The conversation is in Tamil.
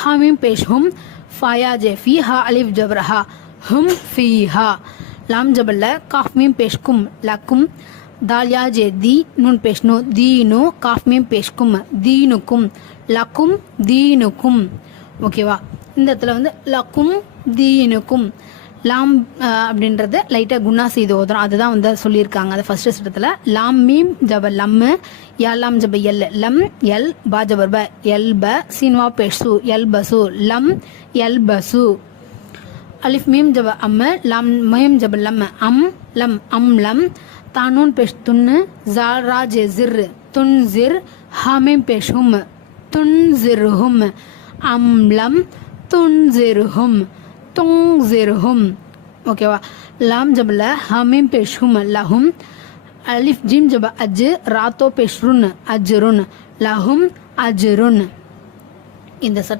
ஹாமீம் பேஷ் ஹும், ஃபாயா ஜே ஃபி ஹா அலிஃப் ஜபர் ஹா, ஹும் ஃபீ ஹா. லாம் ஜபல்ல காஃப் மீம் பேஷ் கும் லக்கும், தால்யா ஜே தி நூன் பேஷ் நோ தீனு, காஃப் மீம் பேஷ் கும் தீனுக்கும், லக்கும் தீனுக்கும். ஓகேவா? இந்த இடத்துல வந்து லக்கும் தீனுக்கும் லாம் அப்படின்றத லைட்டாக குணா செய்து ஓதுறோம். அதுதான் வந்து சொல்லியிருக்காங்க அது ஃபர்ஸ்ட் சட்டத்தில். லாம் மீம் ஜப லம்மு, யா லாம் ஜப எல் லம், எல் பா ஜபர் ப, எல் ப சீன்வா பேஷு எல் பசு, லம் எல் பசு. அலிஃப் மீம் ஜப அம்ம, லாம் மீம் ஜப லம் அம் லம், அம் லம். தானூன் பேஷ் துன்னு, ஜால் ரா ஜே ஜிர் துன் ஜிர், ஹாமீம் பேஷ் ஹும் துன் ஜிர் ஹும், அம் லம் துன் ஜிர் ஹும் துங் ஜிர் ஹும். ஓகேவா? லாம் ஜபல ஹாமீம் பேஷ் ஹும் லஹும், அலிஃப் ஜீம் ஜப அஜ் ராத்தோ பேஷ் ருன் அஜ்ருன், லஹும் அஜ்ருன். இந்த சட்டை